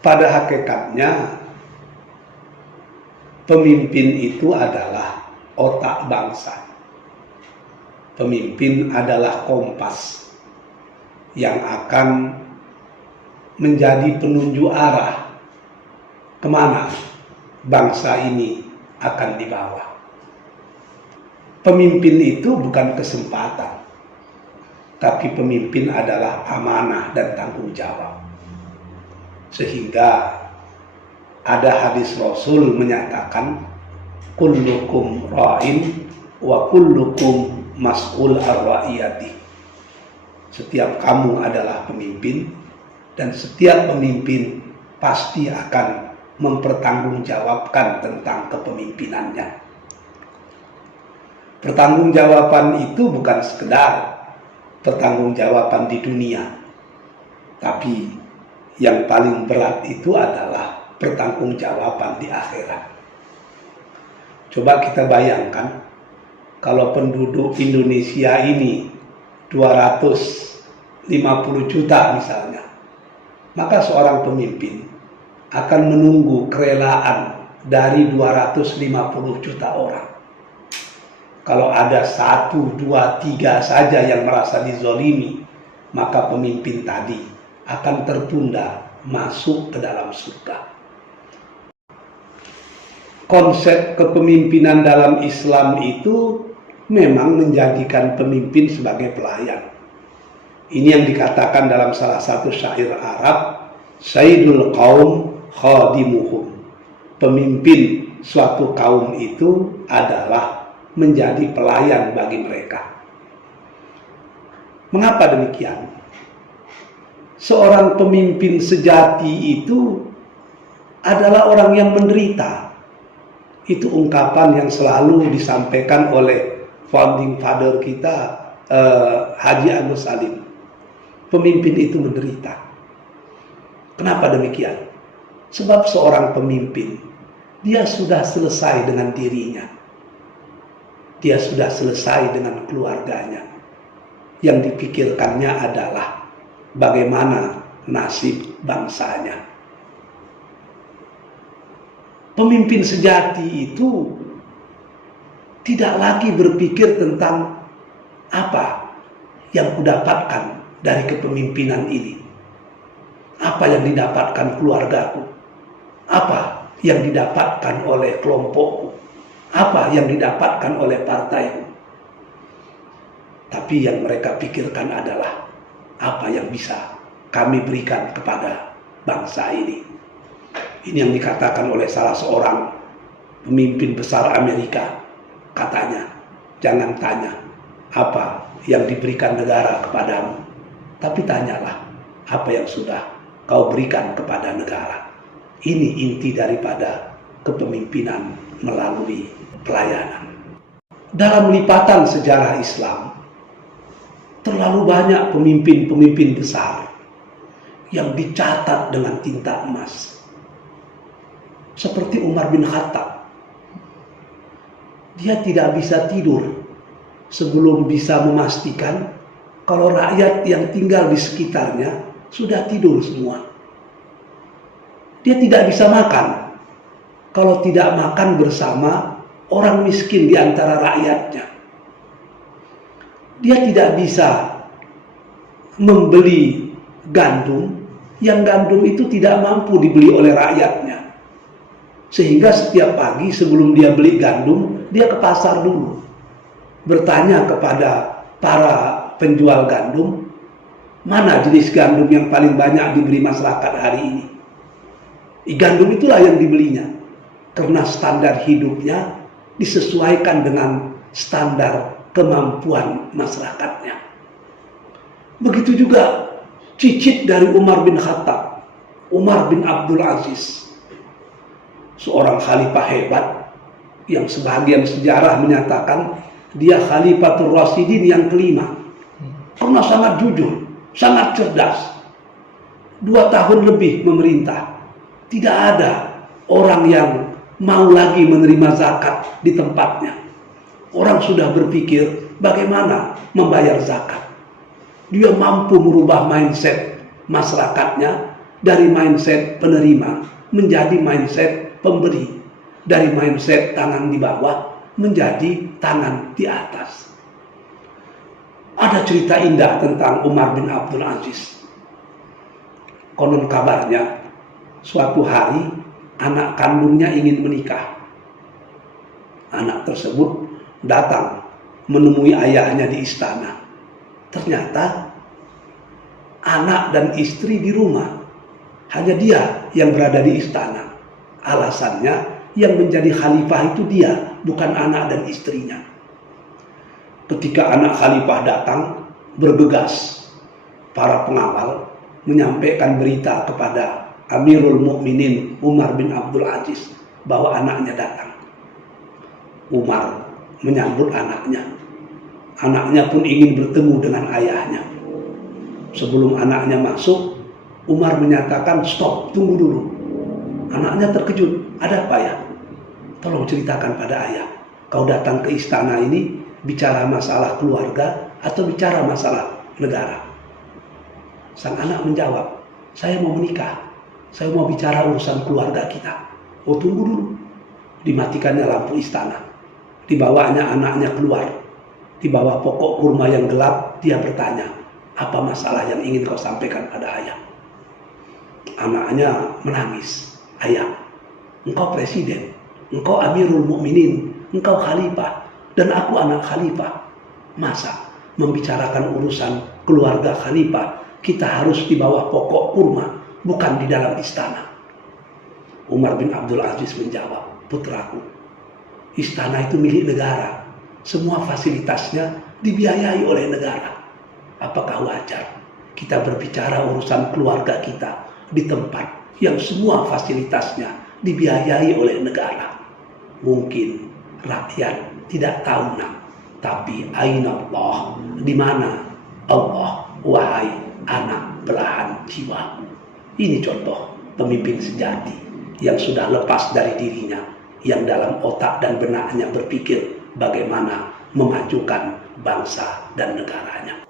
pada hakikatnya pemimpin itu adalah otak bangsa. Pemimpin adalah kompas yang akan menjadi penunjuk arah kemana bangsa ini akan dibawa. Pemimpin itu bukan kesempatan, tapi pemimpin adalah amanah dan tanggung jawab. Sehingga ada hadis Rasul menyatakan, kullukum ra'in wa kullukum mas'ul ar-ra'iyati. Setiap kamu adalah pemimpin, dan setiap pemimpin pasti akan mempertanggungjawabkan tentang kepemimpinannya. Pertanggungjawaban itu bukan sekedar pertanggungjawaban di dunia, tapi yang paling berat itu adalah pertanggungjawaban di akhirat. Coba kita bayangkan, kalau penduduk Indonesia ini 250 juta misalnya, maka seorang pemimpin akan menunggu kerelaan dari 250 juta orang. Kalau ada 1, 2, 3 saja yang merasa dizolimi, maka pemimpin tadi akan tertunda masuk ke dalam surga. Konsep kepemimpinan dalam Islam itu memang menjadikan pemimpin sebagai pelayan. Ini yang dikatakan dalam salah satu syair Arab, Sayyidul Qaum Khadimuhum. Pemimpin suatu kaum itu adalah menjadi pelayan bagi mereka. Mengapa demikian? Seorang pemimpin sejati itu adalah orang yang menderita. Itu ungkapan yang selalu disampaikan oleh founding father kita, Haji Agus Salim. Pemimpin itu menderita. Kenapa demikian? Sebab seorang pemimpin, dia sudah selesai dengan dirinya. Dia sudah selesai dengan keluarganya. Yang dipikirkannya adalah bagaimana nasib bangsanya. Pemimpin sejati itu tidak lagi berpikir tentang apa yang kudapatkan dari kepemimpinan ini. Apa yang didapatkan keluargaku? Apa yang didapatkan oleh kelompokku? Apa yang didapatkan oleh partaiku? Tapi yang mereka pikirkan adalah apa yang bisa kami berikan kepada bangsa ini. Ini yang dikatakan oleh salah seorang pemimpin besar Amerika. Katanya, jangan tanya apa yang diberikan negara kepadamu, tapi tanyalah apa yang sudah kau berikan kepada negara. Ini inti daripada kepemimpinan melalui pelayanan. Dalam lipatan sejarah Islam, terlalu banyak pemimpin-pemimpin besar yang dicatat dengan tinta emas. Seperti Umar bin Khattab. Dia tidak bisa tidur sebelum bisa memastikan kalau rakyat yang tinggal di sekitarnya sudah tidur semua. Dia tidak bisa makan kalau tidak makan bersama orang miskin di antara rakyatnya. Dia tidak bisa membeli gandum yang gandum itu tidak mampu dibeli oleh rakyatnya. Sehingga setiap pagi sebelum dia beli gandum, dia ke pasar dulu. Bertanya kepada para penjual gandum, mana jenis gandum yang paling banyak dibeli masyarakat hari ini. Gandum itulah yang dibelinya. Karena standar hidupnya disesuaikan dengan standar kemampuan masyarakatnya. Begitu juga cicit dari Umar bin Khattab, Umar bin Abdul Aziz. Seorang khalifah hebat yang sebagian sejarah menyatakan dia Khalifatul Rasyidin yang kelima. Karena sangat jujur, sangat cerdas. 2 tahun lebih memerintah. Tidak ada orang yang mau lagi menerima zakat di tempatnya. Orang sudah berpikir bagaimana membayar zakat. Dia mampu merubah mindset masyarakatnya dari mindset penerima menjadi mindset pemberi, dari mindset tangan di bawah menjadi tangan di atas. Ada cerita indah tentang Umar bin Abdul Aziz. Konon kabarnya, suatu hari anak kandungnya ingin menikah. Anak tersebut datang menemui ayahnya di istana. Ternyata anak dan istri di rumah, hanya dia yang berada di istana. Alasannya, yang menjadi khalifah itu dia, bukan anak dan istrinya. Ketika anak khalifah datang, bergegas para pengawal menyampaikan berita kepada Amirul Mukminin Umar bin Abdul Aziz bahwa anaknya datang. Umar menyambut anaknya. Anaknya pun ingin bertemu dengan ayahnya. Sebelum anaknya masuk, Umar menyatakan, "Stop, tunggu dulu." Anaknya terkejut. "Ada apa ya? Tolong ceritakan pada ayah. Kau datang ke istana ini bicara masalah keluarga atau bicara masalah negara?" Sang anak menjawab, "Saya mau menikah. Saya mau bicara urusan keluarga kita." "Oh, tunggu dulu." Dimatikannya lampu istana. Dibawanya anaknya keluar. Di bawah pokok kurma yang gelap, dia bertanya, "Apa masalah yang ingin kau sampaikan pada ayah?" Anaknya menangis. "Ayah, engkau presiden, engkau Amirul Mukminin, engkau khalifah, dan aku anak khalifah. Masa membicarakan urusan keluarga khalifah kita harus di bawah pokok kurma, bukan di dalam istana?" Umar bin Abdul Aziz menjawab, "Putraku, istana itu milik negara. Semua fasilitasnya dibiayai oleh negara. Apakah wajar kita berbicara urusan keluarga kita di tempat yang semua fasilitasnya dibiayai oleh negara? Mungkin rakyat tidak tahu, nak, tapi aina Allah, di mana Allah, wahai anak belahan jiwa." Ini contoh pemimpin sejati yang sudah lepas dari dirinya, yang dalam otak dan benaknya berpikir bagaimana memajukan bangsa dan negaranya.